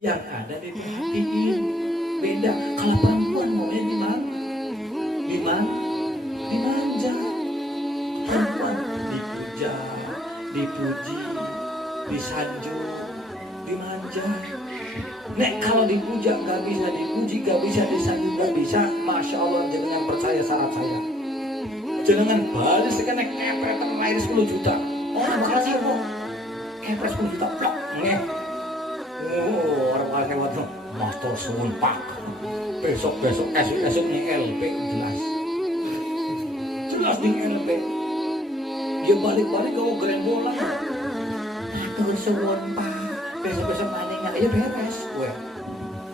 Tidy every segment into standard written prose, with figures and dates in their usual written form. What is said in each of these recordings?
yang ada diperhatiin. Beda kalau perempuan maunya dimanja. Perempuan dipuja, dipuji, disanjung, dimanja. Nek kalau dipuja nggak bisa, dipuji nggak bisa, disanjung nggak bisa, masya Allah jangan percaya syarat saya. Jangan balik sekarang kepretan lahir 10 juta. Oh makasih kok. Kepres 10 juta plok ngeh. Oh orang lewat tuh. Master suwun pak. Besok esok nih LP jelas di LP. Dia balik kau keren bola. Master suwun pak. Besok maningnya ya beres gue.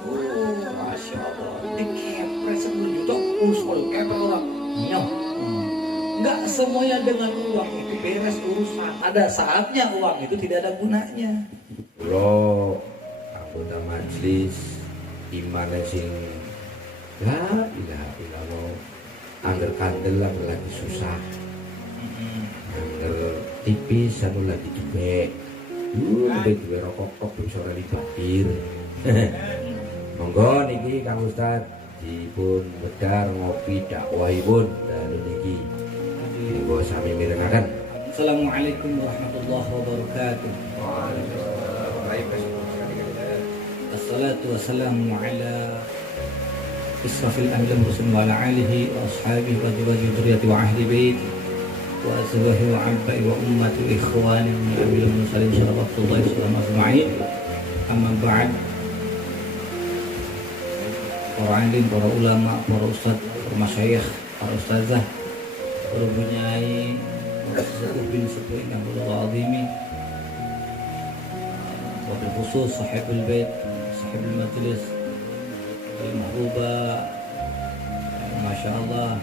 Oh masya Allah. Di kepres 10 juta usul kepres orang nyoh. Enggak semuanya dengan uang itu beres urusan. Ada saatnya uang itu tidak ada gunanya. Lo anggota majelis imane sing la ilaha illallah angger kandel lagi susah. Angger tipis anu lagi jebek. Duwe rokok kok bisa ora dibatir. Monggo niki Kang Ustaz dipun bedar ngopi dakwahipun dalu niki. Monggo sami mirengaken. Assalamualaikum warahmatullahi wabarakatuh. Assalatu wassalamu ala israfil anbiya'i mursalin wa ala alihi wa ashabihi wa dzurriyyati wa ahli bait wa azwajihi wa abba'i wa ummati wa ikhwani min anbiya'i mursalin sallallahu alaihi wasallam ajma'in. Amma ba'd. Para alim, para ulama, para ustaz, para masyayikh, para ustazah, para bunyai, sepuh bin sepuh yang Allah azimi, wabil khusus sahibul bait, sahibul majlis, al-mahbuba, masya Allah,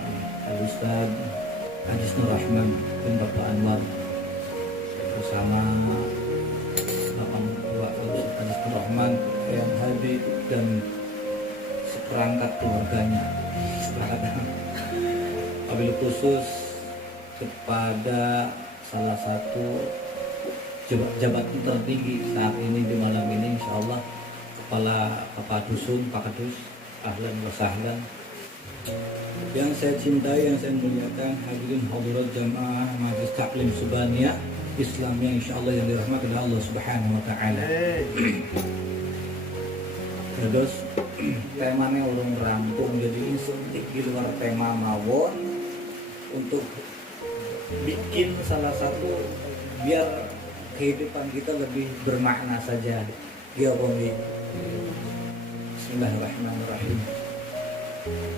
al-ustaz Hadis Nur Rahman bin Bapak Anwar bersama Bapak Hadis Nur Rahman yang hadir dan seperangkat keluarganya. Wabil khusus kepada salah satu jabatan tertinggi saat ini di malam ini, insya Allah Kepala Dusun Pak Kadus, ahlan wa sahlan. Yang saya cintai, yang saya muliakan, hadirin hadirat jamaah Majelis Taklim Subaniyah Islamiyah, insya Allah yang dirahmati oleh Allah Subhanahu Wa Taala. Terus temanya urung rampung, jadi insentif di luar tema mawon untuk bikin salah satu biar kehidupan kita lebih bermakna saja. Dia bongi. Bismillahirrahmanirrahim.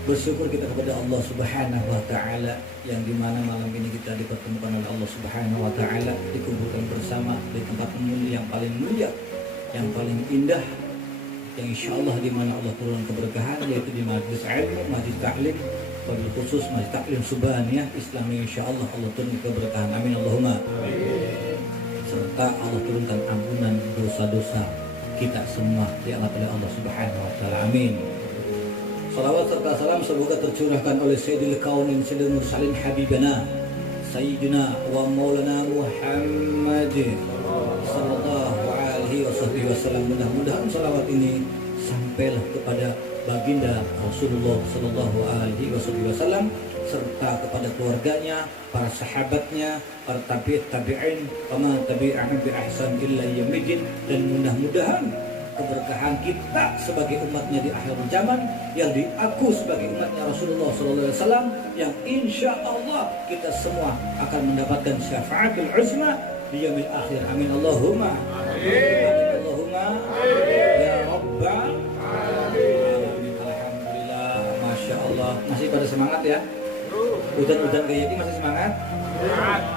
Bersyukur kita kepada Allah Subhanahu Wa Taala yang dimana malam ini kita dipertemukan oleh Allah Subhanahu Wa Taala, dikumpulkan bersama di tempat mulia yang paling mulia, yang paling indah, yang insya Allah dimana Allah turun keberkahan, yaitu di majlis ilmu, majlis taklim, wabil khusus majlis taklim Subaniyah Islamiyah, insya Allah Allah turun keberkahan. Amin Allahumma. Serta Allah turunkan ampunan dosa-dosa kita semua diangkat oleh Allah Subhanahu Wa Taala. Amin. Salawat serta salam semoga tercurahkan oleh Sayyidil Kaunin Sayyidil Mursalin Habibana Sayyidina wa Maulana Muhammad sallallahu alaihi wasallam. Mudah-mudahan salawat ini sampailah kepada baginda Rasulullah sallallahu alaihi wasallam serta kepada keluarganya, para sahabatnya, para tabi'in, wa tabi'ahum bi ihsan illa yaumil, dan mudah-mudahan keberkahan kita sebagai umatnya di akhir zaman, yang diaku sebagai umatnya Rasulullah SAW, yang insya Allah kita semua akan mendapatkan syafaatul uzma di yaumil akhir. Amin Allahumma. Amin Allahumma. Ya Rabbal alamin. Alhamdulillah, masya Allah. Masih pada semangat ya? Hujan-hujan kayak ini masih semangat?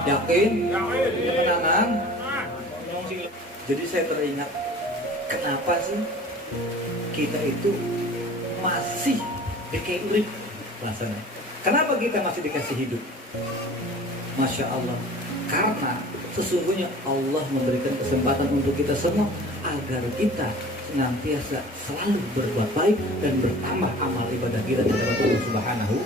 Yakin? Kemenangan? Jadi saya teringat, kenapa sih kita itu masih dikasih urip bahasanya? Kenapa kita masih dikasih hidup? Masya Allah. Karena sesungguhnya Allah memberikan kesempatan untuk kita semua agar kita senantiasa selalu berbuat baik dan bertambah amal ibadah kita kepada Allah Subhanahu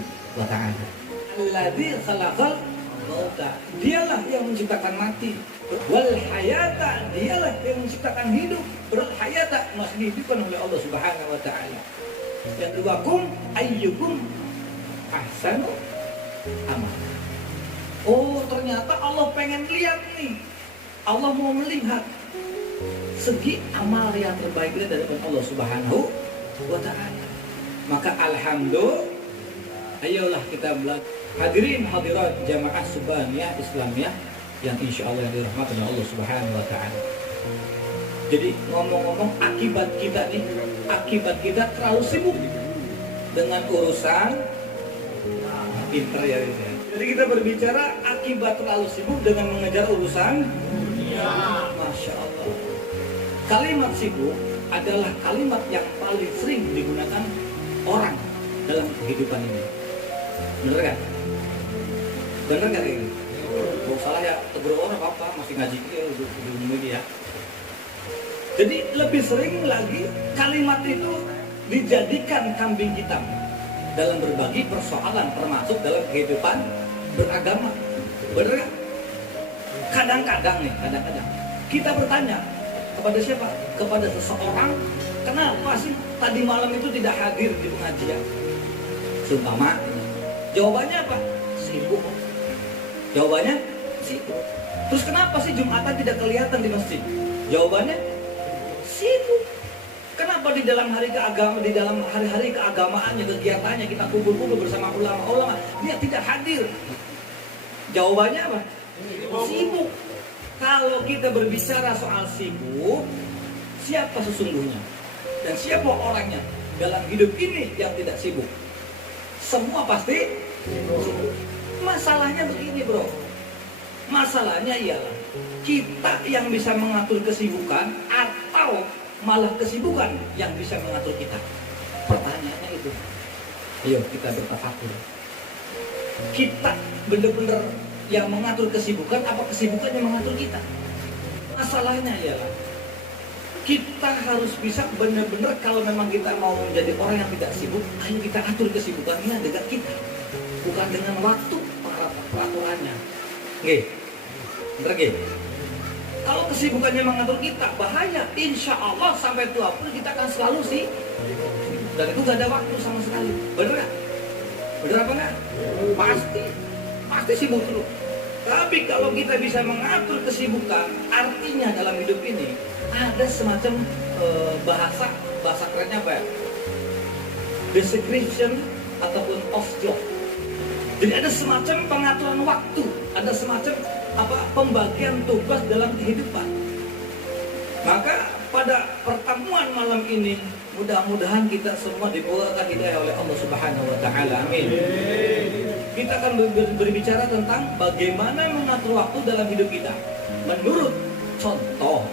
wa Ta'ala. Alladzi khalaqal mauta. Dialah yang menciptakan mati. Wal hayata, dialah yang menciptakan hidup. Wal hayata masih dihidupkan oleh Allah Subhanahu wa taala. Yang kedua, kum ayyukum ahsanu amal. Oh, ternyata Allah pengen lihat nih. Allah mau melihat segi amal yang terbaik dari Allah Subhanahu wa taala. Maka alhamdulillah, ayolah kita belajar. Hadirin hadirat jamaah Subhaniyah Islamiyah yang insya Allah yang dirahmati oleh Allah Subhanahu wa taala. Jadi ngomong-ngomong akibat kita terlalu sibuk dengan urusan pinter ya. Jadi kita berbicara akibat terlalu sibuk dengan mengejar urusan dunia. Masya Allah. Kalimat sibuk adalah kalimat yang paling sering digunakan orang dalam kehidupan ini. Bener kan? Bener nggak ini? Kalau salah ya tegur orang apa masih ngaji ya. Jadi lebih sering lagi kalimat itu dijadikan kambing hitam dalam berbagai persoalan termasuk dalam kehidupan beragama. Bener kan? Kadang-kadang kita bertanya kepada siapa? Kepada seseorang, kenapa sih tadi malam itu tidak hadir di pengajian? Seumpama, jawabannya apa? Sibuk. Jawabannya sibuk. Terus kenapa sih Jumatan tidak kelihatan di masjid? Jawabannya sibuk. Kenapa di dalam hari-hari keagamaannya, kegiatannya kita kumpul-kumpul bersama ulama-ulama, dia tidak hadir? Jawabannya apa? Sibuk. Kalau kita berbicara soal sibuk, siapa sesungguhnya? Dan siapa orangnya dalam hidup ini yang tidak sibuk? Semua pasti sibuk. Masalahnya begini bro. Masalahnya ialah kita yang bisa mengatur kesibukan atau malah kesibukan yang bisa mengatur kita. Pertanyaannya itu. Ayo kita bertafakur. Kita benar-benar yang mengatur kesibukan apa kesibukan yang mengatur kita? Masalahnya ialah kita harus bisa benar-benar kalau memang kita mau menjadi orang yang tidak sibuk, ayo kita atur kesibukannya dengan kita, bukan dengan waktu peraturannya. Oke, bener gak? Kalau kesibukannya mengatur kita, bahaya. Insya Allah sampai tua pun kita akan selalu sih, dan itu gak ada waktu sama sekali. Bener gak? Bener apa enggak? Pasti sibuk dulu. Tapi kalau kita bisa mengatur kesibukan, artinya dalam hidup ini ada semacam bahasa kerennya apa ya? Description ataupun of job. Jadi ada semacam pengaturan waktu, ada semacam pembagian tugas dalam kehidupan. Maka pada pertemuan malam ini mudah-mudahan kita semua dibawakan hidayah oleh Allah Subhanahu wa taala. Amin. Kita akan berbicara tentang bagaimana mengatur waktu dalam hidup kita. Menurut contoh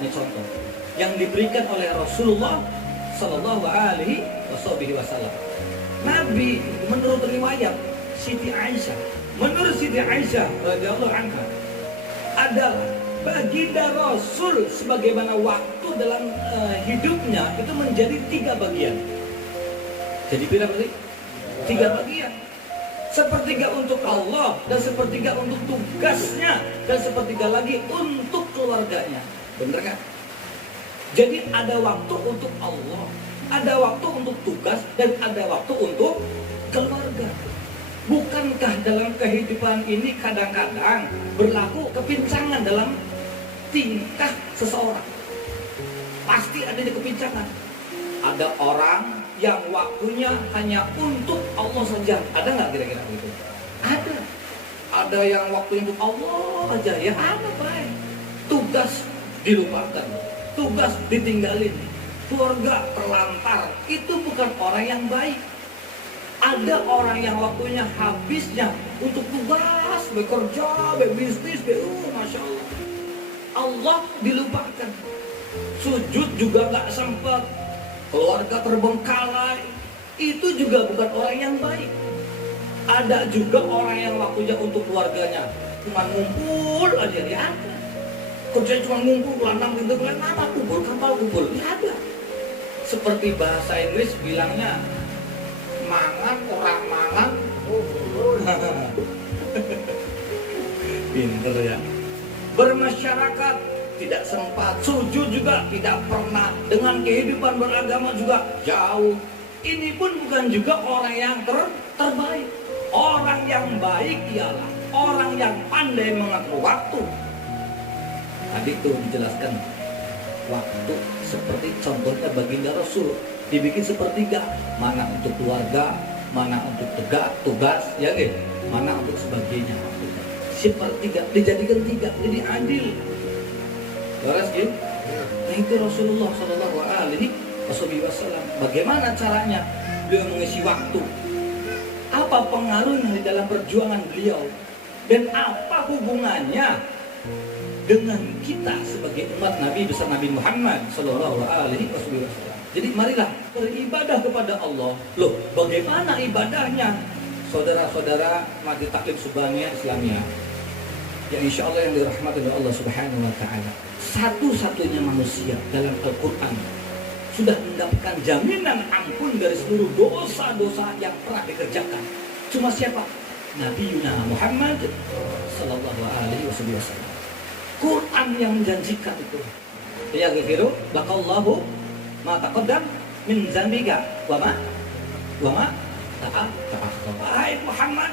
yang diberikan oleh Rasulullah sallallahu alaihi wasallam. Nabi menurut riwayat Siti Aisyah, radhiyallahu anha, adalah baginda Rasul sebagaimana waktu dalam hidupnya itu menjadi 3 bagian. Jadi berapa? 3 bagian. Sepertiga untuk Allah dan sepertiga untuk tugasnya dan sepertiga lagi untuk keluarganya. Bener kan? Jadi ada waktu untuk Allah, ada waktu untuk tugas dan ada waktu untuk keluarga. Bukankah dalam kehidupan ini kadang-kadang berlaku kepincangan dalam tingkah seseorang? Pasti ada di kepincangan. Ada orang yang waktunya hanya untuk Allah saja. Ada nggak kira-kira begitu? Ada. Ada yang waktunya untuk Allah aja. Ya ada baik. Tugas dilupakan, tugas ditinggalin, keluarga terlantar. Itu bukan orang yang baik. Ada orang yang waktunya habisnya untuk tugas, bekerja, berbisnis, masya Allah. Allah dilupakan. Sujud juga nggak sempat. Keluarga terbengkalai, itu juga bukan orang yang baik. Ada juga orang yang waktunya untuk keluarganya cuma ngumpul aja, ya ada. Kerjanya cuma ngumpul, lanang gitu, nama kubur, kapal kubur, ya ada. Seperti bahasa Inggris bilangnya, mangan, orang mangan, Pinter ya. Bermasyarakat tidak sempat, sujud juga tidak pernah, dengan kehidupan beragama juga jauh. Ini pun bukan juga orang yang terbaik. Orang yang baik ialah orang yang pandai mengatur waktu. Tadi itu dijelaskan waktu seperti contohnya baginda Rasul dibikin sepertiga, mana untuk keluarga, mana untuk tugas, ya gitu, mana untuk sebagainya. Sepertiga dijadikan tiga, jadi adil. Beres gitu. Nah itu Rasulullah Shallallahu Alaihi Wasallam. Bagaimana caranya beliau mengisi waktu? Apa pengaruhnya di dalam perjuangan beliau? Dan apa hubungannya dengan kita sebagai umat Nabi besar Nabi Muhammad Shallallahu Alaihi Wasallam? Jadi marilah beribadah kepada Allah. Loh, bagaimana ibadahnya? Saudara-saudara Majelis Taklim Subhaniyah Islamiyah, yang insya Allah yang dirahmati oleh Allah Subhanahu Wa Taala, satu-satunya manusia dalam Al-Quran sudah mendapatkan jaminan ampun dari seluruh dosa-dosa yang pernah dikerjakan. Cuma siapa? Nabi Yuna Muhammad Sallallahu Alaihi Wasallam. Quran yang menjanjikan itu. Ya ghiru lakallahu ma taqaddam min dzambika wa ma ta'akhkhar. Hai Muhammad,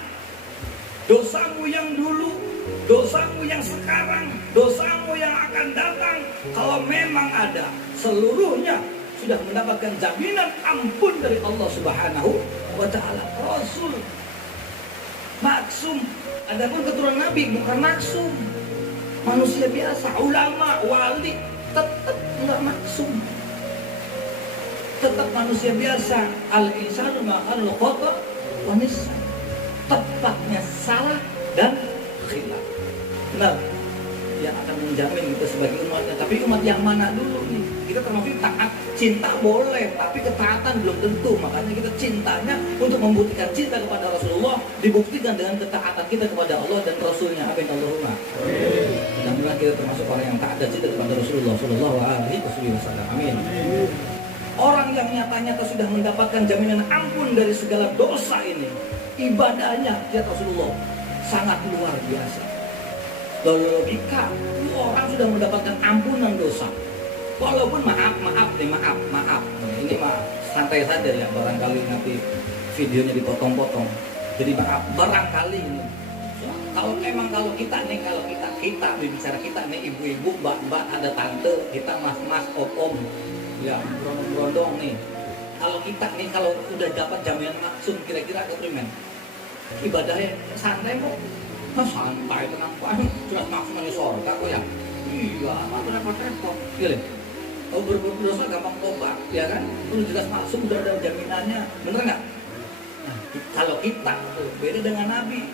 dosamu yang dulu, dosamu yang sekarang, dosamu yang akan datang, kalau memang ada, seluruhnya sudah mendapatkan jaminan ampun dari Allah Subhanahu wa Ta'ala. Rasul maksum, adapun keturunan Nabi bukan maksum, manusia biasa, ulama, wali tetap enggak maksum, tetap manusia biasa. Al-insanu ma'al khata wa nisyan, tepatnya salah dan khilaf. Benar, yang akan menjamin kita sebagai umatnya. Tapi umat yang mana dulu nih? Kita termasuk taat, cinta boleh, tapi ketaatan belum tentu. Makanya kita cintanya untuk membuktikan cinta kepada Rasulullah dibuktikan dengan ketaatan kita kepada Allah dan Rasulnya. Amin Allahumma. Mudah-mudahan kita termasuk orang yang taat dan cinta kepada Rasulullah Sallallahu Alaihi Wasallam. Amin. Orang yang nyata-nyata sudah mendapatkan jaminan ampun dari segala dosa ini, ibadahnya ya Rasulullah sangat luar biasa. Lalu logika, orang sudah mendapatkan ampunan dosa. Walaupun maaf. Ini maaf, santai saja ya, barangkali nanti videonya dipotong-potong. Jadi maaf, barangkali ini. Kalau kita berbicara kita nih, ibu-ibu, mbak-mbak, ada tante, kita mas-mas, om-om, ya berondong nih. Kalau kita nih, kalau udah dapat jaminan maksum, kira-kira ke primen, ibadahnya santai kok. Mas santai, tenang banget, sudah maksudnya surga kok ya. Iya, apa repot-repot, gila. Kalau berbuat dosa gampang tobat, ya kan? Itu jelas maksum, udah ada jaminannya, bener nggak? Nah, kalau kita beda dengan Nabi,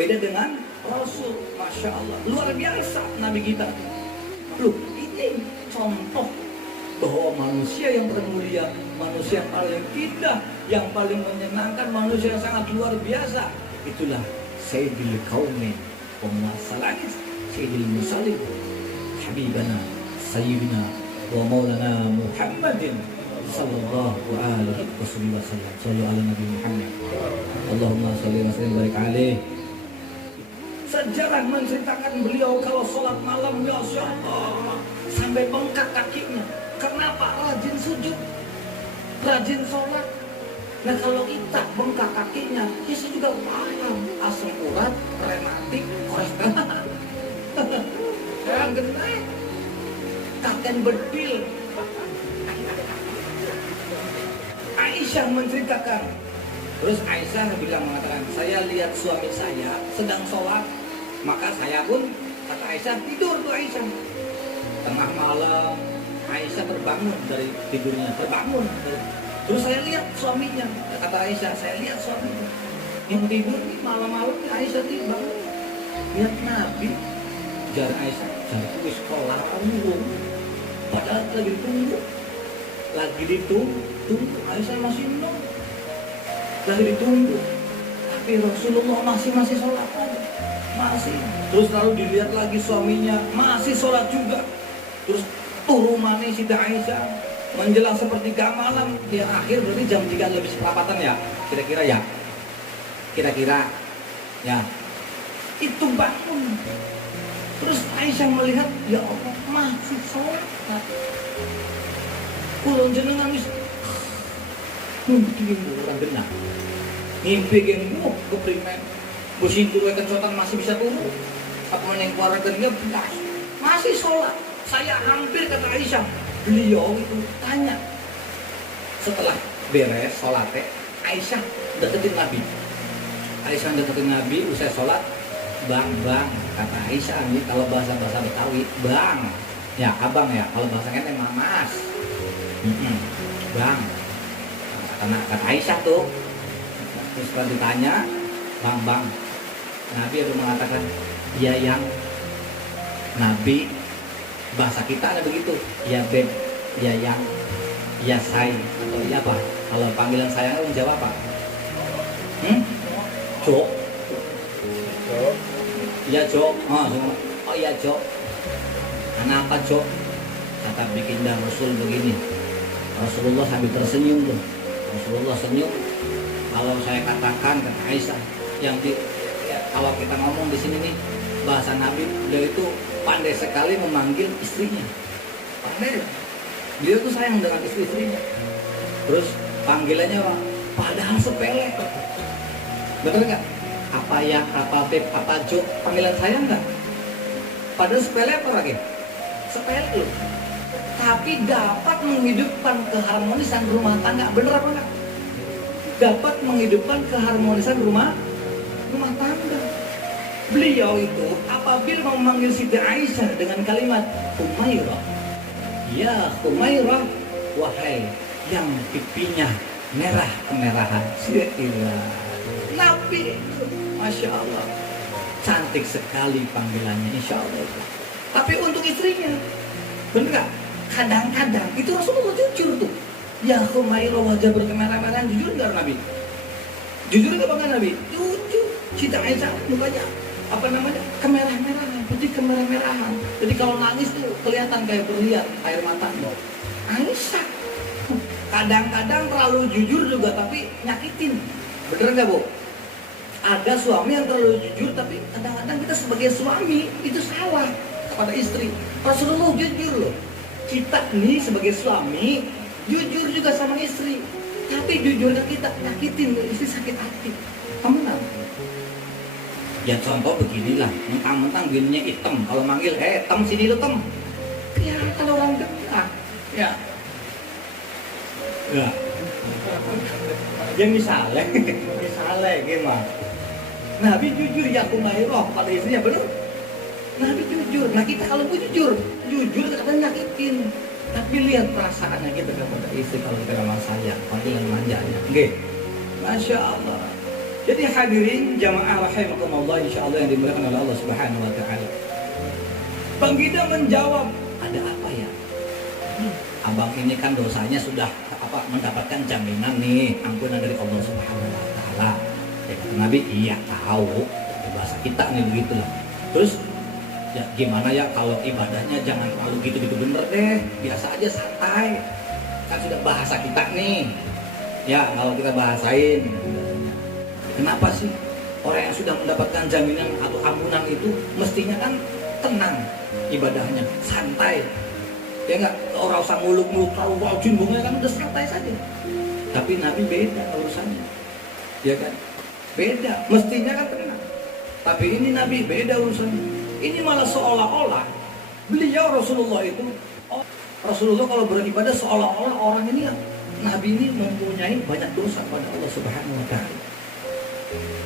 beda dengan Rasul, masya Allah, luar biasa Nabi kita. Loh, ini contoh bahwa manusia yang termulia, manusia yang paling indah, yang paling menyenangkan, manusia yang sangat luar biasa, itulah Sayyidil Qaumin wa Mursalin, Sayyidil Mursalin, Habibana Sayyidina wa Maulana Muhammadin Sallallahu Alaihi Wasallam. Sallu ala Nabi Muhammad. Allahumma salli wa sallim barik alaih. Sejarah menceritakan beliau kalau sholat malam, ya Allah, sampai bengkak kakinya. Kenapa? Rajin sujud, rajin sholat. Nah kalau kita bengkak kakinya, kita juga paham asam urat, rematik, kolesterol, yang gede, kakek bedil. Aisyah menceritakan, terus Aisyah mengatakan, saya lihat suami saya sedang sholat, maka saya pun, kata Aisyah, tidur tuh Aisyah. Tengah malam Aisyah terbangun dari tidurnya, terus saya lihat suaminya, kata Aisyah, saya lihat suaminya yang tidur nih malam-malam, Aisyah tidur bangun, lihat Nabi. Jar Aisyah, jar wis sekolah kamu, padahal lagi ditunggu, Aisyah masih minum, lagi ditunggu, tapi Rasulullah masih sholat aja, masih. Terus lalu dilihat lagi suaminya masih sholat juga, terus turunannya Siti Aisyah menjelang sepertiga malam, yang akhir berarti jam 3 lebih seperempatan ya, kira-kira ya. itu bangun. Terus Aisyah melihat, ya Allah masih sholat. Kulon jenengan wis mungkin orang genah. Ngimpi genggu keprimen. Busin turun kencotan masih bisa turun. Apa yang keluarga dia masih sholat. Saya hampir kata Aisyah. Beliau itu tanya setelah beres sholatnya, Aisyah deketin Nabi. Aisyah deketin Nabi, usai sholat, bang, kata Aisyah nih kalau bahasa Betawi, bang, ya abang ya, kalau bahasanya emang mas, bang, kata Aisyah tuh, terus setelah ditanya, bang, Nabi itu mengatakan, ya yang, Nabi, bahasa kita ada begitu, ya beb, ya yang, ya say, atau ya apa, kalau panggilan sayang lu jawab apa? Cok. Iya Cok. Oh iya Cok. Kenapa Cok? Kata baginda Rasul begini. Rasulullah sambil tersenyum tuh. Rasulullah senyum. Kalau saya katakan kata Aisyah, kalau kita ngomong di sini nih bahasa Nabi, beliau itu pandai sekali memanggil istrinya. Pandai. Beliau tuh sayang dengan istri-istrinya. Terus panggilannya padahal sepele. Betul nggak? Apa ya, apa beb, apa jo, panggilan sayang nggak? Padahal sepele apa lagi? Sepele loh. Tapi dapat menghidupkan keharmonisan rumah tangga. Bener apa enggak? Dapat menghidupkan keharmonisan rumah tangga. Beliau itu apabila memanggil Siti Aisyah dengan kalimat Humairah, ya Humairah, wahai yang pipinya merah kemerahan. Sila. Nabi itu, Masya Allah, cantik sekali panggilannya, Insya Allah itu. Tapi untuk istrinya, bener gak? Kadang-kadang itu Rasulullah jujur tuh. Ya Humairah wajah berkemerah-merahan, jujur gak Nabi? Jujur gak bangga Nabi? Jujur. Siti Aisyah mukanya apa namanya? Kemerah-merahan, putih kemerah-merahan. Jadi kalau nangis tuh kelihatan kayak berliat air matanya. Aisyah kadang-kadang terlalu jujur juga tapi nyakitin. Bener gak Bu? Ada suami yang terlalu jujur tapi kadang-kadang kita sebagai suami itu salah kepada istri. Rasulullah jujur loh. Kita nih sebagai suami jujur juga sama istri. Tapi jujurnya kita nyakitin istri sakit hati. Kamu tahu? Ya contoh beginilah, mentang-mentang gininya hitam. Kalau manggil, tem sini lu tem. Ya kalau orang dekat, ya. Ya misalnya gimana? Nabi jujur ya Humairah pada istrinya, benar? Nabi jujur. Nah kita kalau jujur kadang nyakitin. Tapi lihat perasaannya kita kepada istri kalau kita ramah sayang, panggilan manjanya. Oke, Masya Allah. Jadi hadirin jamaah rahimakumullah, insyaallah yang dimuliakan oleh Allah Subhanahu wa taala. Baginda menjawab, ada apa ya? Abang ini kan dosanya sudah mendapatkan jaminan nih, ampunan dari Allah Subhanahu wa taala. Ya kata Nabi, iya tahu. Bahasa kita nih begitu loh. Terus ya gimana ya kalau ibadahnya jangan terlalu gitu-gitu, bener deh. Biasa aja santai. Kan sudah bahasa kita nih. Ya kalau kita bahasain. Kenapa sih orang yang sudah mendapatkan jaminan atau ampunan itu mestinya kan tenang ibadahnya, santai. Ya enggak, orang usah muluk-muluk terlalu wajib bunga kan udah santai saja. Tapi Nabi beda urusannya. Ya kan? Beda, mestinya kan tenang. Tapi ini Nabi beda urusannya. Ini malah seolah-olah beliau Rasulullah itu, Rasulullah kalau beribadah seolah-olah orang ini Nabi ini mempunyai banyak dosa pada Allah Subhanahu wa taala.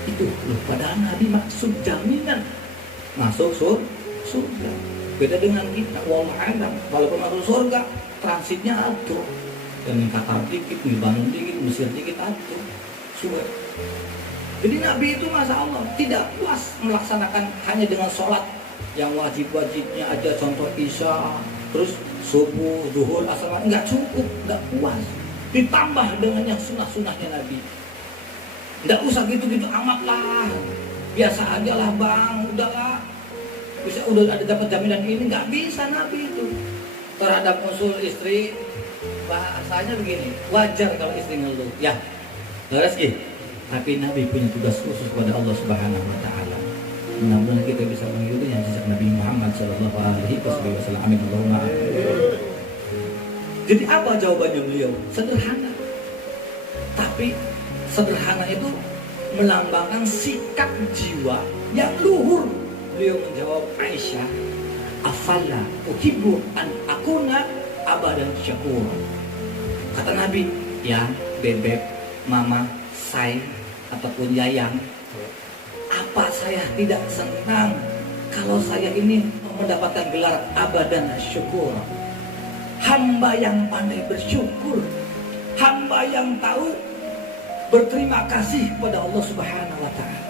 Itu loh, padahal Nabi maksud jaminan masuk surga. Beda dengan kita, wallahualam, walaupun masuk surga transitnya atur. Dan Qatar dikit, Libanon dikit, Mesir dikit atur. Surga. Jadi Nabi itu Masya Allah tidak puas melaksanakan hanya dengan sholat yang wajib-wajibnya aja, contoh Isya, terus subuh, zuhur, asar, enggak cukup, enggak puas. Ditambah dengan yang sunnah-sunnahnya Nabi. Nggak usah gitu-gitu amat lah, biasa aja lah bang, udahlah, bisa udah ada dapat jaminan ini. Nggak bisa Nabi itu terhadap usul istri. Bahasanya begini, wajar kalau istri ngeluh, ya beres gitu. Tapi Nabi punya tugas khusus kepada Allah Subhanahu wa taala. Mudah-mudahan kita bisa mengikuti yang jejak Nabi Muhammad Sallallahu Alaihi Wasallam. Amin Allahumma amin. Jadi apa jawabannya beliau? Sederhana. Tapi sederhana itu melambangkan sikap jiwa yang luhur. Beliau menjawab Aisyah, afala uhibbu an akuna abadan syakur. Kata Nabi, ya bebek, mama, say ataupun yayang, apa saya tidak senang kalau saya ini mendapatkan gelar abadan syukur. Hamba yang pandai bersyukur, hamba yang tahu berterima kasih kepada Allah Subhanahu wa Ta'ala.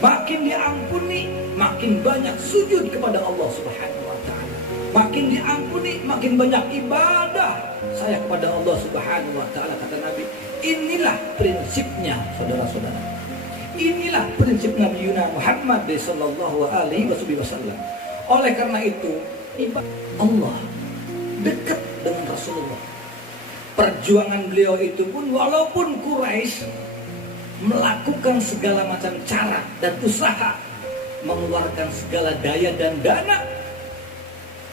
Makin diampuni, makin banyak sujud kepada Allah Subhanahu wa Ta'ala. Makin diampuni, makin banyak ibadah saya kepada Allah Subhanahu wa Ta'ala. Kata Nabi, inilah prinsipnya, saudara-saudara. Inilah prinsip Nabi Muhammad sallallahu alaihi wasallam. Oleh karena itu, Allah dekat dengan Rasulullah. Perjuangan beliau itu pun walaupun Quraisy melakukan segala macam cara dan usaha, mengeluarkan segala daya dan dana,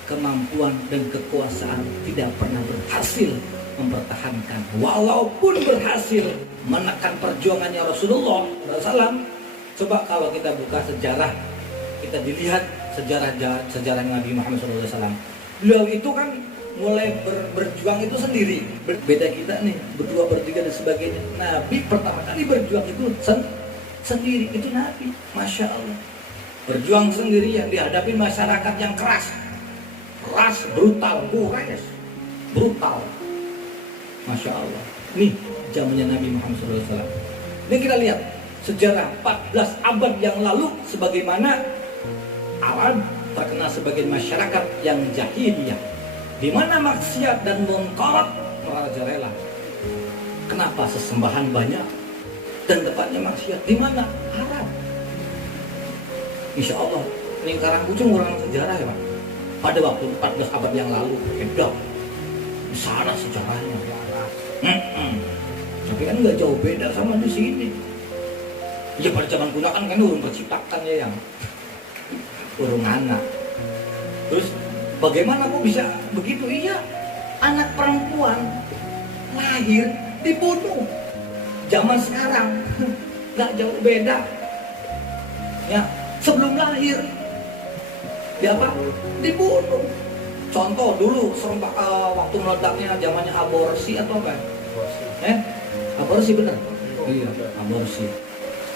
kemampuan dan kekuasaan tidak pernah berhasil mempertahankan. Walaupun berhasil menekan perjuangannya Rasulullah SAW. Coba kalau kita buka sejarah, kita dilihat sejarah Nabi Muhammad SAW. Beliau itu kan mulai berjuang itu sendiri. Beda kita nih, berdua, bertiga dan sebagainya. Nabi pertama kali berjuang itu sendiri. Itu Nabi, Masya Allah. Berjuang sendiri yang dihadapi masyarakat yang keras, brutal, brutal. Masya Allah. Nih zamannya Nabi Muhammad SAW. Ini kita lihat sejarah 14 abad yang lalu, sebagaimana Arab terkenal sebagai masyarakat yang jahiliyah, di mana maksiat dan mungkarat merajalela. Kenapa sesembahan banyak dan tempatnya maksiat? Di mana? Arab. Insya Allah lingkaran kucing orang sejarah ya Pak. Pada waktu 14 abad yang lalu, hebat. Di sana sejarahnya. Tapi kan nggak jauh beda sama di sini. Ya pada zaman kuno kan urung terciptakan ya yang urung anak. Terus bagaimana kok bisa begitu? Iya, anak perempuan lahir dibunuh. Zaman sekarang nggak jauh beda. Ya, sebelum lahir dia apa? Dibunuh. Contoh dulu waktu meledaknya zamannya aborsi atau apa? Aborsi benar? Iya, aborsi.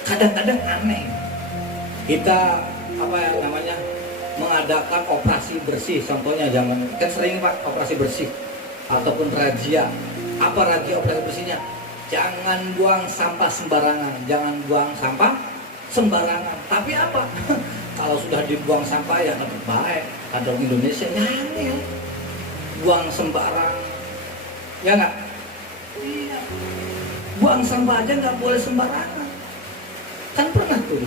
Kadang-kadang aneh. Kita mengadakan operasi bersih. Contohnya zaman kan sering Pak operasi bersih ataupun razia. Apa razia operasi bersihnya? Jangan buang sampah sembarangan. Jangan buang sampah sembarangan. Tapi apa? Kalau sudah dibuang sampah ya lebih baik. Kadang Indonesia ya, buang sembarang, ya nggak? Iya. Buang sampah aja nggak boleh sembarangan. Kan pernah tuh.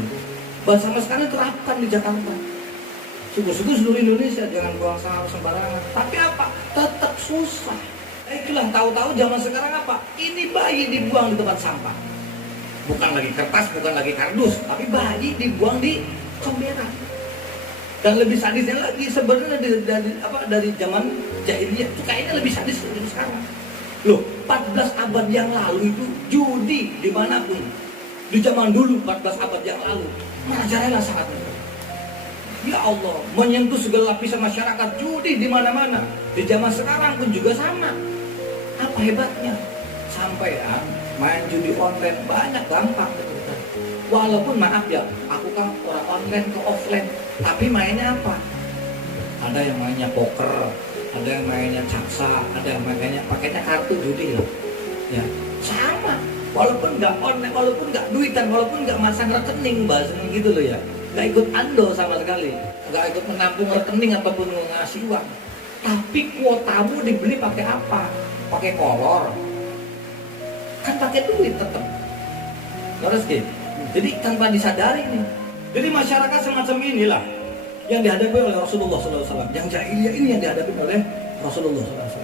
Bahasa sama sekarang terapkan di Jakarta. Suku-suku seluruh Indonesia jangan buang sampah sembarangan. Tapi apa? Tetap susah. Itulah tahu-tahu zaman sekarang apa? Ini bayi dibuang di tempat sampah. Bukan lagi kertas, bukan lagi kardus, tapi bayi dibuang di comberan. Dan lebih sadisnya lagi sebenarnya dari zaman jahiliyah itu kayaknya lebih sadis dari sekarang. Loh, 14 abad yang lalu itu judi dimanapun. Di zaman dulu 14 abad yang lalu merajalela sangat. Ya Allah, menyentuh segala lapisan masyarakat, judi di mana-mana. Di zaman sekarang pun juga sama. Apa hebatnya? Sampai main judi online banyak, gampang. Walaupun maaf ya, aku kan orang online ke offline, tapi mainnya apa? Ada yang mainnya poker, ada yang mainnya caksa, ada yang mainnya pakainya kartu judi loh. Ya, sama. Walaupun nggak online, walaupun nggak duitan, walaupun nggak masang rekening, bahasanya gitu loh ya. Nggak ikut andol sama sekali, nggak ikut menampung rekening ataupun ngasih uang. Tapi kuotamu dibeli pakai apa? Pakai kolor. Kan pakai duit tetap. Terus gitu. Jadi tanpa disadari nih. Jadi masyarakat semacam inilah yang dihadapi oleh Rasulullah SAW. Yang jahiliyah ini yang dihadapi oleh Rasulullah SAW.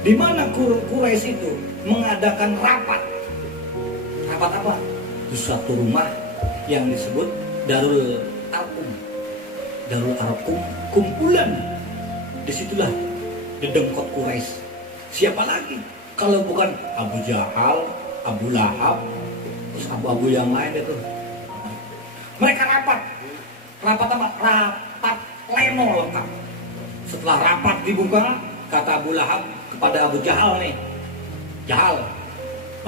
Di mana Quraisy itu mengadakan rapat. Rapat apa? Di suatu rumah yang disebut Darul Arqum. Darul Arqum kumpulan. Disitulah dedengkot Quraisy. Siapa lagi kalau bukan Abu Jahal, Abu Lahab, terus abu-abu yang lain itu. Mereka rapat apa? Rapat pleno lengkap. Setelah rapat dibuka, kata Abu Lahab kepada Abu Jahal nih, Jahal,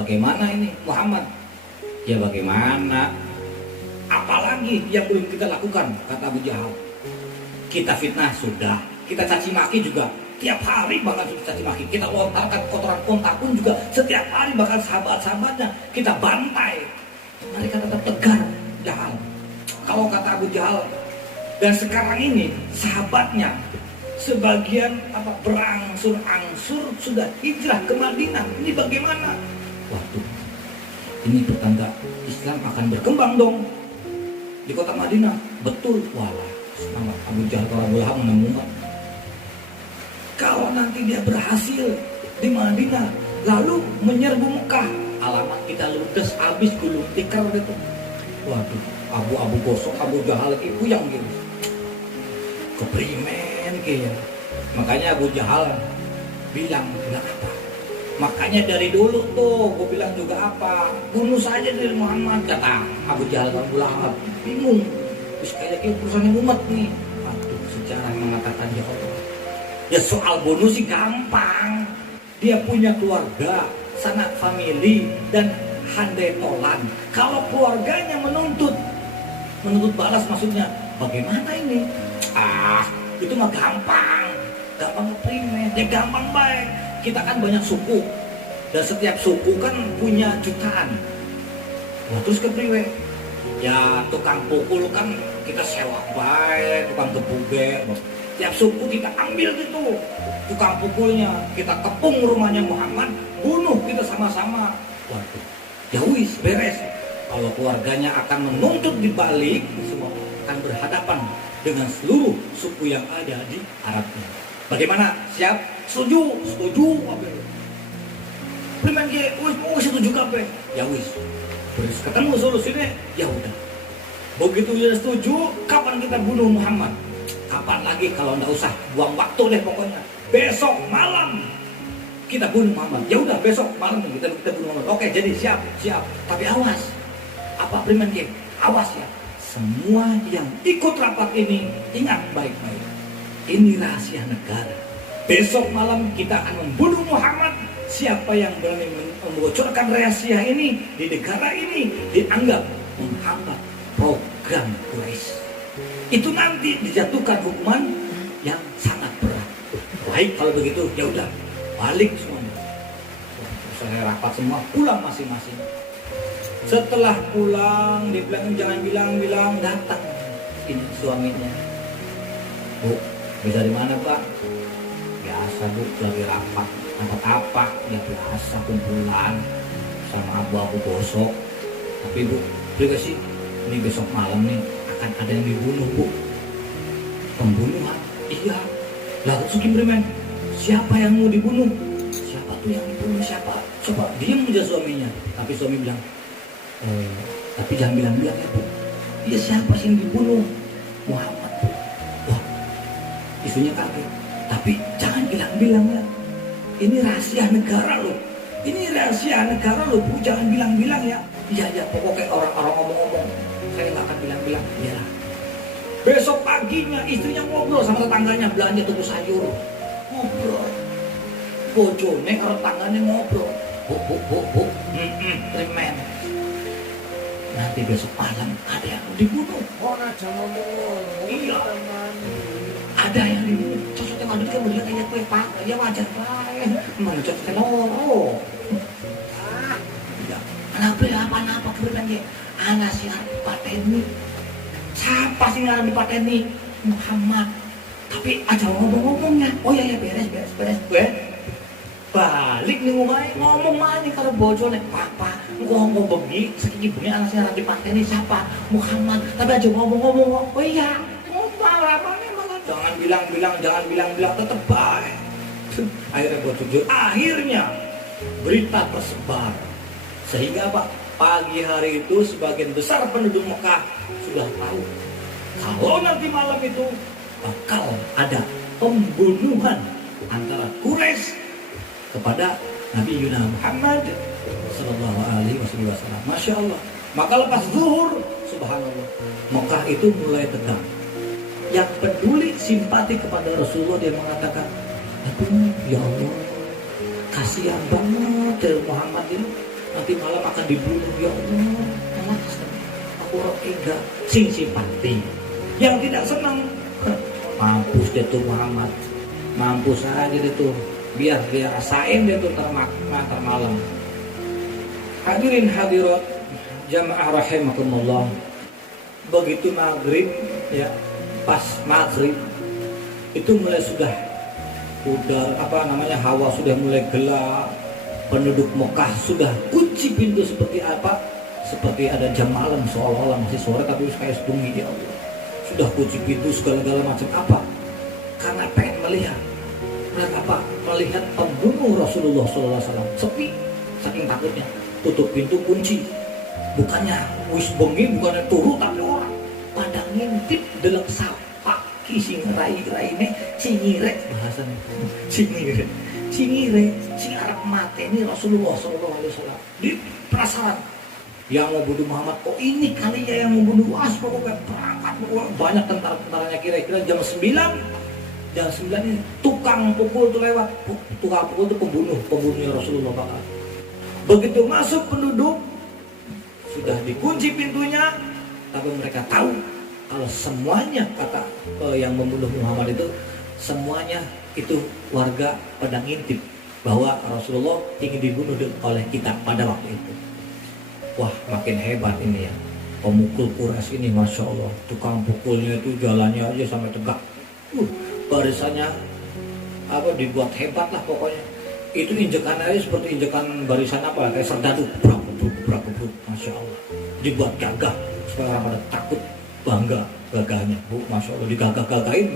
bagaimana ini Muhammad? Ya bagaimana? Apalagi yang belum kita lakukan, kata Abu Jahal. Kita fitnah sudah, kita caci maki juga. Tiap hari bahkan caci maki. Kita lontarkan kotoran unta pun juga setiap hari, bahkan sahabat-sahabatnya kita bantai. Mereka tetap tegar, Jahal. Kalau kata Abu Jahal, dan sekarang ini sahabatnya sebagian berangsur-angsur sudah hijrah ke Madinah. Ini bagaimana? Waduh, ini pertanda Islam akan berkembang dong di kota Madinah. Betul, walah, semangat Abu Jahal kalau Abu Lahab menemukan. Kalau nanti dia berhasil di Madinah, lalu menyerbu Mekah, alamat kita ludes habis gulung tikar gitu. Waduh, abu-abu gosok Abu Jahal itu yang gitu. Keprimen kayaknya. Makanya Abu Jahal bilang apa? Makanya dari dulu tuh gue bilang juga apa? Bunuh saja dari Muhammad, kata Abu Jahal dan Abu Lahab. Bingung. Terus kayak urusannya umat nih. Aduh, sejarah mengatakan ya Allah. Ya soal bunuh sih gampang. Dia punya keluarga, sanak famili dan handai tolan. Kalau keluarganya menuntut balas maksudnya, bagaimana ini? Itu mah gampang ngeprimen, ya gampang baik. Kita kan banyak suku, dan setiap suku kan punya jutaan. Nah, terus kepriwe? Ya tukang pukul kan kita sewa baik, tukang gebuge. Tiap suku kita ambil gitu, tukang pukulnya kita kepung rumahnya Muhammad, bunuh kita sama-sama. Waduh, ya wis beres. Kalau keluarganya akan menuntut dibalik, semua akan berhadapan dengan seluruh suku yang ada di Arabnya. Bagaimana? Siap? Setuju? Setuju? Primen ge, wis setuju kabeh. Ya wis. Terus ketemu solusinya, ya udah. Begitu dia setuju, kapan kita bunuh Muhammad? Kapan lagi kalau nggak usah buang waktu deh pokoknya. Besok malam kita bunuh Muhammad. Ya udah besok malam kita bunuh Muhammad. Oke, jadi siap. Tapi awas. Apa primen ge? Awas ya. Semua yang ikut rapat ini ingat baik-baik. Ini rahasia negara. Besok malam kita akan membunuh Muhammad. Siapa yang berani membocorkan rahasia ini di negara ini dianggap menghambat program Quraisy. Itu nanti dijatuhkan hukuman yang sangat berat. Baik kalau begitu, ya udah balik semuanya. Saya rapat semua, pulang masing-masing. Setelah pulang, dibilang jangan bilang, datang ini suaminya. Bu, bisa di mana Pak? Biasa Bu, lagi rapat apa? Ya biasa kumpulan sama abu-abu gosok. Tapi Bu, juga sih ini besok malam nih akan ada yang dibunuh Bu. Pembunuhan? Iya. Lah Sukim Primen, siapa yang mau dibunuh? Siapa tuh yang dibunuh? Siapa? Coba diam aja suaminya. Tapi suami bilang, tapi jangan bilang-bilang ya Bu. Dia siapa sih yang dibunuh? Muhammad Bu. Wah, isunya kaget. Tapi jangan bilang-bilang ya. Ini rahasia negara loh. Ini rahasia negara loh Bu. Jangan bilang-bilang ya. Iya, pokoknya orang-orang ngomong-ngomong. Saya nggak akan bilang-bilang. Iyalah. Besok paginya istrinya ngobrol sama tetangganya, belanja tunggu sayur. Ngobrol. Bojone kalau tangannya ngobrol. Bu. Primen. Nanti besok malam ada yang dibunuh. Iya. Ada yang dibunuh. Cocoknya ngadut kan melihat kayak kue pak. Ya wajar lain. Mana cocoknya loro. Kenapa Primen ya? Anak si harap dipateni. Siapa sih yang harap dipateni? Muhammad. Tapi aja ngomong-ngomongnya. Oh iya beres. Balik nih ngomong maning karo bojone. Papa, ngomong begitu sakit ibunya anak saya lagi pateni siapa? Muhammad. Tapi aja ngomong-ngomong. Oh iya, ngomong rapane malah jangan bilang tetep baik. Akhirnya gue jujur. Akhirnya berita tersebar sehingga Pak pagi hari itu sebagian besar penduduk Mekah sudah tahu kalau nanti malam itu bakal ada pembunuhan antara Quraisy kepada Nabi Yuna Muhammad Sallallahu Alaihi Wasallam. Masya Allah. Maka lepas zuhur, subhanallah, Mekah itu mulai tegang. Yang peduli simpati kepada Rasulullah, dia mengatakan, aduh ya Allah, kasihan banget dari Muhammad ini, nanti malam akan dibunuh ya Allah. Aku enggak sing simpati. Yang tidak senang, mampus dia tuh Muhammad, mampus aja dia tuh, biar dia rasain dia tuh ntar malam. Hadirin hadirat jamaah rahimakumullah, begitu maghrib ya, pas maghrib itu mulai sudah hawa sudah mulai gelap, penduduk Mekah sudah kunci pintu seperti apa, seperti ada jam malam, seolah-olah masih sore tapi kayak sedungi. Ya Allah, sudah kunci pintu segala-gala macam apa, karena pengen melihat apa, melihat pembunuh Rasulullah SAW. Sepi, saking takutnya, tutup pintu, kunci. Bukannya wis bengi, bukannya turu, tapi orang pada ngintip dalam sapa kising rai-raine cingire bahasanya. Cingire sing arep mateni Rasulullah SAW. Di penasaran, yang mau bunuh Muhammad kok ini kali ya yang mau bunuh. Pokoknya berangkat, banyak tentara-tentaranya. Kira-kira jam 9 ini tukang pukul tuh lewat. Tukang pukul itu pembunuhnya Rasulullah bakal. Begitu masuk penduduk, sudah dikunci pintunya, tapi mereka tahu kalau semuanya, kata yang membunuh Muhammad itu, semuanya itu warga pada ngintip bahwa Rasulullah ingin dibunuh oleh kita pada waktu itu. Wah, makin hebat ini ya, pemukul Quraisy ini, masya Allah. Tukang pukulnya itu jalannya aja sampai tegak. Barisannya dibuat hebat lah pokoknya. Itu injekan aja seperti injekan barisan kayak serdadu, brak, masya Allah. Dibuat gagah supaya orang pada takut, bangga gagahnya. Masya Allah, digagah-gagahin.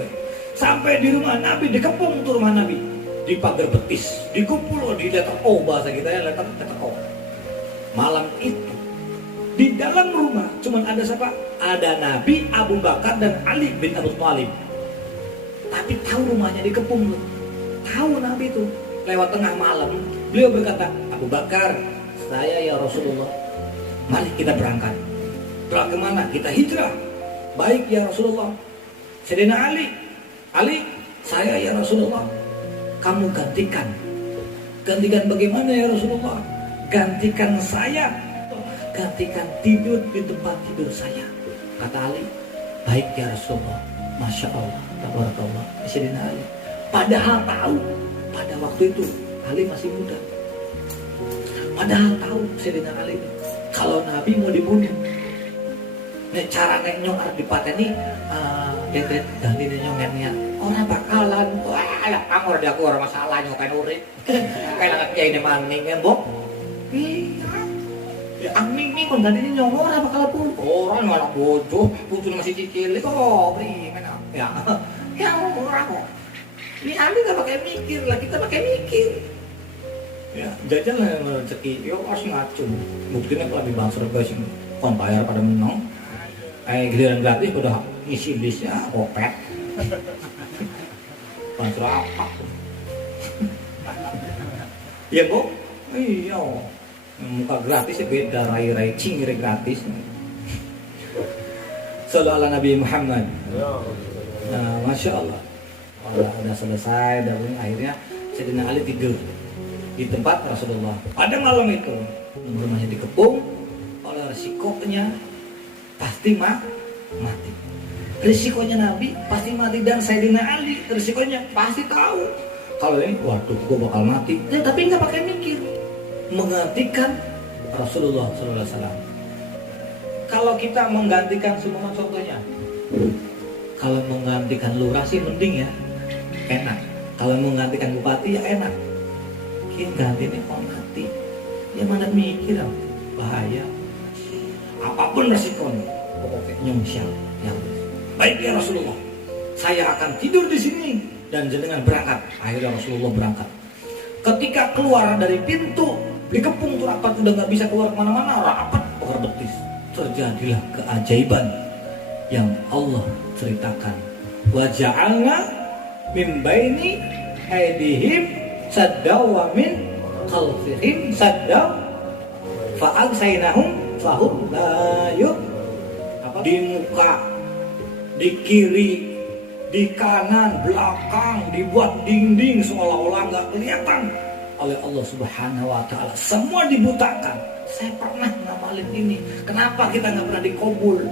Sampai di rumah Nabi, dikepung tuh rumah Nabi, di pagar betis, dikumpul di letter O, bahasa kita ya, letter O. Malam itu di dalam rumah cuman ada siapa? Ada Nabi, Abu Bakar dan Ali bin Abi Thalib. Tapi tahu rumahnya dikepung loh. Tahu Nabi itu. Lewat tengah malam, beliau berkata, Abu Bakar, saya ya Rasulullah, mari kita berangkat. Berangkat kemana? Kita hijrah. Baik ya Rasulullah. Sayyidina Ali, saya ya Rasulullah, kamu gantikan. Gantikan bagaimana ya Rasulullah? Gantikan saya, gantikan tidur di tempat tidur saya. Kata Ali, baik ya Rasulullah. Masya Allah, tabarakallah. Sayyidina Ali, padahal tahu pada waktu itu Ali masih muda. Padahal tahu Sayyidina Ali kalau Nabi mau dibunuh, cara nyong arep dipateni, dedet dan nyongennya orang bakalan, wah ya pamor di aku orang masalah nyokain urip. Kayak nggak kiai ini maning embok. Iya, ya angning nih kon gantinya nyong orang bakal pun orang malah bodoh, putu masih cilik kok, beri mana? Ya orang kok. Ini Ali gak pakai mikir lah, kita pakai mikir. Ya, jajan lah yang rezeki, yo harus ngacung. Buktinya kalau di bang serba sih, kon bayar pada menang. Giliran gratis udah isi listnya, kopet. Bang apa? Ya bu, iya. Muka gratis ya beda, rai-rai cingire gratis. Sallallahu Nabi Muhammad. Nah, masya Allah. Udah selesai, dan akhirnya Sayyidina Ali tidur di tempat Rasulullah. Pada malam itu rumahnya dikepung oleh resikonya pasti mati. Risikonya Nabi pasti mati, dan Sayyidina Ali risikonya pasti tahu kalau ini waduh gue bakal mati. Tapi nggak pakai mikir, menggantikan Rasulullah SAW. Kalau kita menggantikan semua, contohnya kalau menggantikan lurah sih mending ya, enak. Kalau menggantikan bupati ya enak. Kita ganti nih kok mati, ya mana mikir bahaya. Apapun resikonya, pokoknya nyungsal. Ya. Baik ya Rasulullah, saya akan tidur di sini dan jenengan berangkat. Akhirnya Rasulullah berangkat. Ketika keluar dari pintu, dikepung tuh rapat, udah nggak bisa keluar kemana-mana, rapat pagar betis. Terjadilah keajaiban. yang Allah ceritakan. Wa ja'alna min baini aydihim saddaw wa min khalfihim saddaw fa'agsaynahum fahum la di muka, di kiri, di kanan, belakang, dibuat dinding seolah-olah nggak kelihatan oleh Allah Subhanahu wa Ta'ala. Semua dibutakan. Saya pernah ngamalin ini. Kenapa kita nggak pernah dikabul?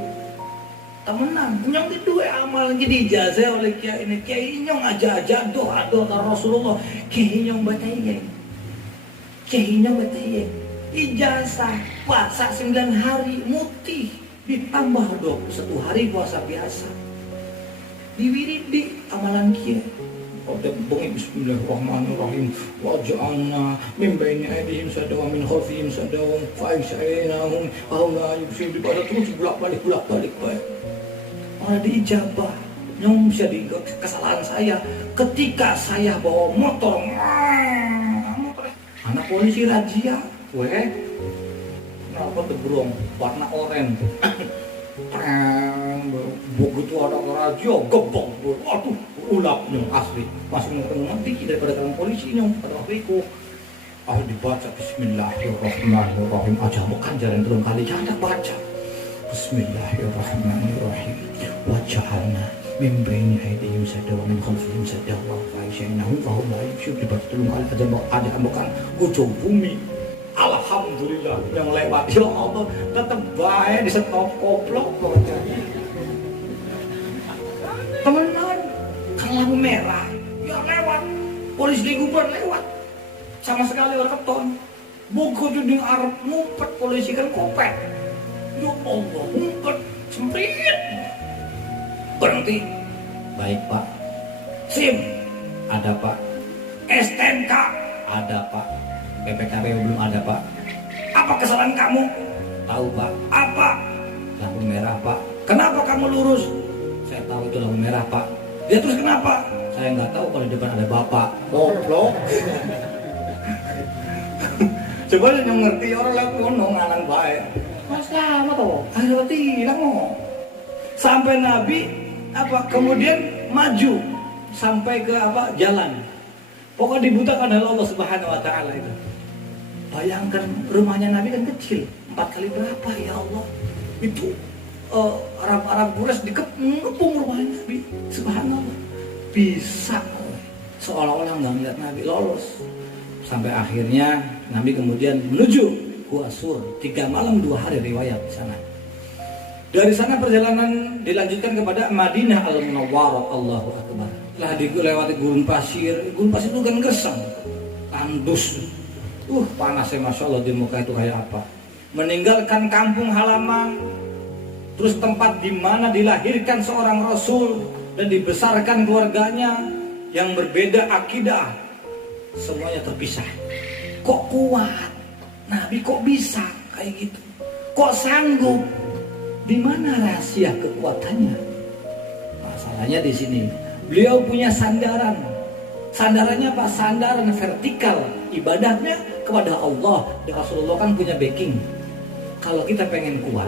Temenan, nyong itu amal jadi ijazah oleh kiai ini. Kiai nyong aja doa Rasulullah. Kiai nyong batayeng. Kiai nyong batayeng. Ijazah puasa 9 hari mutih ditambah 21 hari puasa biasa. Diwiridi amalan kiai. Qad bungi bismillahirrahmanirrahim. Wa ja'alna min baini aydihim saddaw min khalfihim saddaw fa'agsaynahum fahum la yubsirun. Pada terus bolak-balik. Malah diijabah. Nyong bisa di kesalahan saya ketika saya bawa motor. Anak polisi razia. Kenapa tebrong warna oranye? Begitu ada razia gebong. Waduh, ulapnya asli. Masih mati daripada tangan polisi nyong pada waktu itu. Dibaca Bismillahirrahmanirrahim. Aja bukan jalan turun kali jangan baca. Bismillahirrahmanirrahim. Wa ja'alna min baini aydihim saddaw min khalfihim saddaw fa'agsaynahum fahum la yubsirun. Dibaca turun kali aja bukan ujung bumi. Alhamdulillah yang lewat ya Allah tetap baik di stop koplok pokoknya. Teman-teman kan lampu merah ya lewat, polisi di gubern lewat sama sekali orang keton. Begitu di Arab ngumpet polisi kan kopet. Ya Allah ngumpet sempit. Berhenti. Baik Pak. SIM ada Pak. STNK ada Pak. PPKP belum ada Pak. Apa kesalahan kamu? Tahu Pak. Apa? Lampu merah Pak. Kenapa kamu lurus? Saya tahu itu lampu merah Pak. Dia terus kenapa? Saya nggak tahu kalau di depan ada Bapak. Goblok. Coba yang ngerti orang lagu ngalang baik. Mas lama toh. Ayo tidak mau. Sampai Nabi kemudian maju sampai ke jalan. Pokoknya dibutakan oleh Allah Subhanahu wa Ta'ala itu. Bayangkan rumahnya Nabi kan kecil, 4 kali berapa ya Allah? Itu Arab Quraisy dikepung rumahnya Nabi. Subhanallah. Bisa seolah-olah nggak melihat Nabi, lolos. Sampai akhirnya Nabi kemudian menuju Gua Sur. 3 malam 2 hari riwayat di sana. Dari sana perjalanan dilanjutkan kepada Madinah Al-Munawwarah. Allahu Akbar. Telah dilewati gurun pasir itu kan gersang, tandus. Panasnya Masya Allah di muka itu kayak apa. Meninggalkan kampung halaman, terus tempat di mana dilahirkan seorang Rasul dan dibesarkan keluarganya yang berbeda akidah, semuanya terpisah. Kok kuat? Nabi kok bisa kayak gitu? Kok sanggup? Di mana rahasia kekuatannya? Masalahnya di sini. Beliau punya sandaran. Sandarannya apa? Sandaran vertikal. Ibadahnya kepada Allah. Dan Rasulullah kan punya backing. Kalau kita pengen kuat,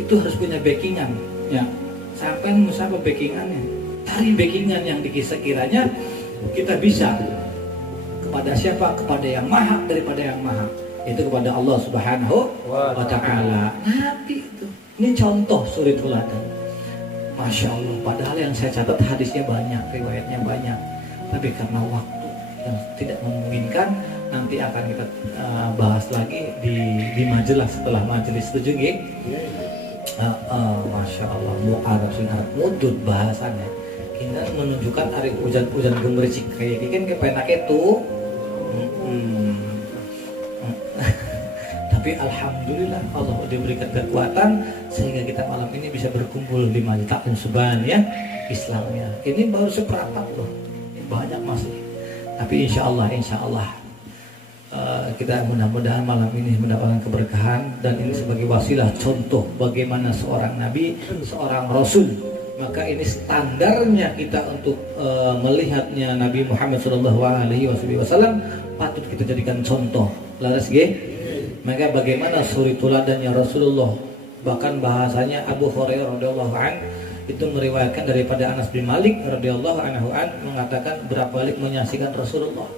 itu harus punya backingan. Ya, sampai siapa backingannya? Cari backingan yang sekiranya kita bisa. Kepada siapa? Kepada yang maha daripada yang maha. Itu kepada Allah Subhanahu wa Ta'ala. Nabi itu. Ini contoh suri teladan. Masya Allah, padahal yang saya catat hadisnya banyak, riwayatnya banyak. Tapi karena waktu yang tidak memungkinkan, nanti akan kita bahas lagi di majelis setelah majelis. Setuju nggih? Masya Allah, Arab sing Arab mudut bahasannya. Kita menunjukkan hari hujan gemericik kayak gini kan kepenak itu. Tapi alhamdulillah Allah diberikan kekuatan sehingga kita malam ini bisa berkumpul di Masjid Taqwa Subhan ya, Islamnya. Ini baru seperempat loh, banyak masih. Tapi insya Allah kita mudah-mudahan malam ini mendapatkan keberkahan, dan ini sebagai wasilah contoh bagaimana seorang Nabi, seorang Rasul. Maka ini standarnya kita untuk melihatnya Nabi Muhammad SAW patut kita jadikan contoh. Laras nggih? Maka bagaimana suri teladannya Rasulullah Bahkan bahasanya Abu Hurairah radhiyallahu an itu meriwayatkan daripada Anas bin Malik radhiyallahu anhu mengatakan berapa kali menyaksikan Rasulullah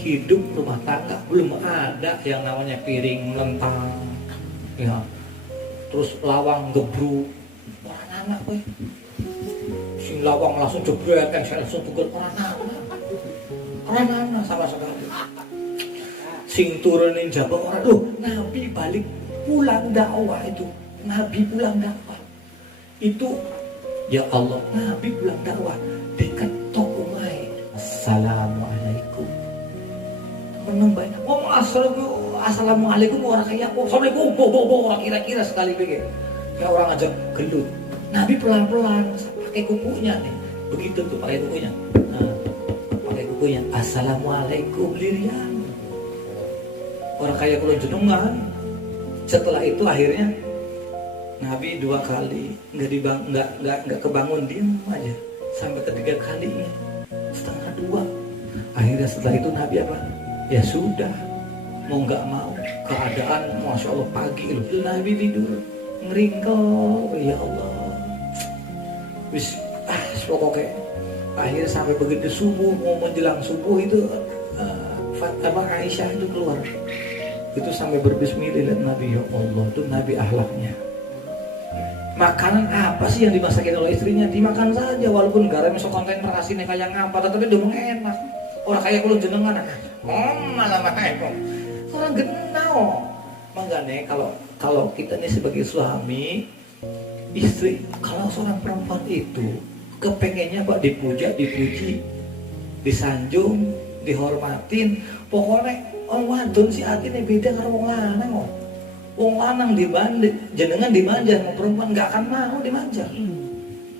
hidup rumah tangga belum ada yang namanya piring melentang, ya, terus lawang gebruk, orang anak boy, sing lawang langsung jebret kan langsung pukul orang anak sama sekali, sing turunin jabang orang. Loh, Nabi balik pulang dakwah itu, Nabi pulang dakwah itu, ya Allah, Nabi pulang dakwah diketok umai, assalamualaikum, menembak, assalamualaikum orang kayak aku, assalamualaikum, orang kira-kira sekali begitu, kayak orang aja gelut. Nabi pelan-pelan pakai kukunya nih, begitu tuh pakai kukunya, pakai kukunya, assalamualaikum lirian, orang kayak kalau jenengan. Setelah itu akhirnya Nabi 2 kali nggak kebangun, diem aja sampai ketiga kalinya 1:30. Akhirnya setelah itu Nabi apa? Ya sudah, mau nggak mau keadaan masya Allah pagi loh, Nabi tidur ngeringkel, ya Allah, wis pokoknya akhirnya sampai begitu subuh, mau menjelang subuh itu Fatimah Aisyah itu keluar. Itu sampai berbismillah lihat Nabi, ya Allah, itu Nabi akhlaknya. Makanan apa sih yang dimasakin oleh istrinya? Dimakan saja, walaupun garamnya sok konsentrasinya kayak ngapa, tetapi udah enak. Orang kayak kalau jenengan, malah makan. Orang genau. Makanya kalau kita nih sebagai suami, istri, kalau seorang perempuan itu kepengennya Pak dipuji, disanjung, dihormatin, pokoknya orang wadon si atine beda karo wong lanang kok. Wong lanang jenengan dimanja sama perempuan nggak akan mau dimanja.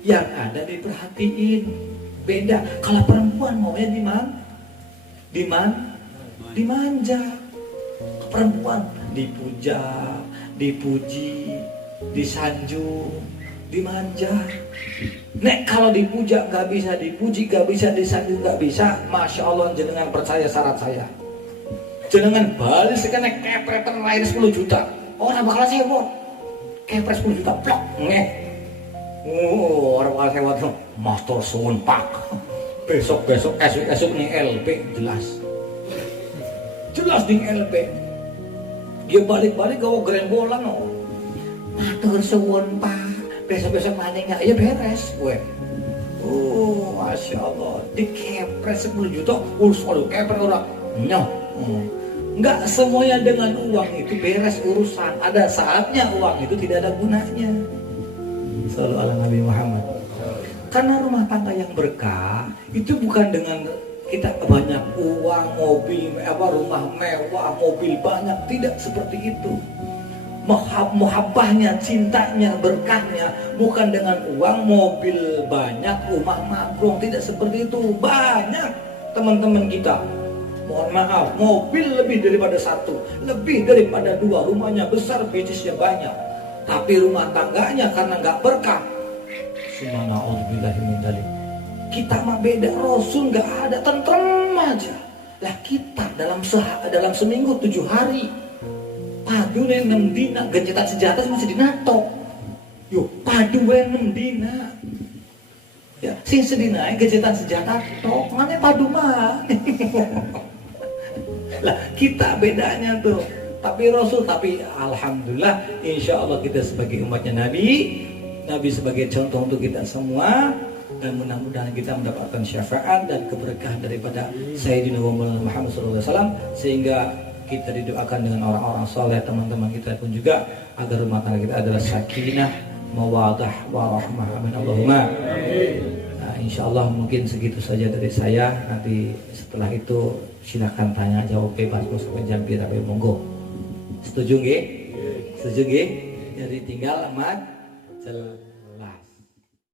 Yang ada diperhatiin. Beda. Kalau perempuan maunya dimanja. Perempuan dipuja, dipuji, disanjung, dimanja. Nek kalau dipuja nggak bisa dipuji, nggak bisa disanjung, nggak bisa, masya Allah jenengan percaya syarat saya. Jenengan balik sekarang kepretan lain 10 juta. Orang bakal sewa. Kepres 10 juta plok ngeh. Orang bakal sewa tuh master suwun pak. Besok esok nih LP jelas di LP. Dia balik gawa gerembolan no. Matur suwun pak. Besok nanya ya beres gue. Masya Allah. Di kepres 10 juta. Waduh kepres orang nyoh. Enggak semuanya dengan uang itu beres urusan. Ada saatnya uang itu tidak ada gunanya. Sallallahu ala Nabi Muhammad. Karena rumah tangga yang berkah itu bukan dengan kita banyak uang, mobil, rumah mewah, mobil banyak, tidak seperti itu. Muhabbahnya, cintanya, berkahnya bukan dengan uang, mobil banyak, rumah magrong, tidak seperti itu. Banyak teman-teman kita, mohon maaf, mobil lebih daripada 1, lebih daripada 2, rumahnya besar, bisnisnya banyak, tapi rumah tangganya karena nggak berkah. Subhanallah, kita mah beda. Rasul nggak ada, tentrem aja. Lah kita dalam seminggu 7 hari padu 6 dina gencetan senjata masih dinatok. Yo padu 6 dina. Ya, sing sedina gencetan senjata tok, mana padu mah. Lah kita bedanya tuh. Tapi alhamdulillah insya Allah kita sebagai umatnya Nabi sebagai contoh untuk kita semua, dan mudah-mudahan kita mendapatkan syafaat dan keberkahan daripada Sayyidina Muhammad SAW, sehingga kita didoakan dengan orang-orang soleh, teman-teman kita pun juga, agar rumah tangga kita adalah sakinah, mawadah, warahmah, amin Allahumma. Nah, insya Allah mungkin segitu saja dari saya. Nanti setelah itu silakan tanya jawab bebas sampai jam biar monggo. Setuju nggih? Setuju nggih? Jadi tinggal amat.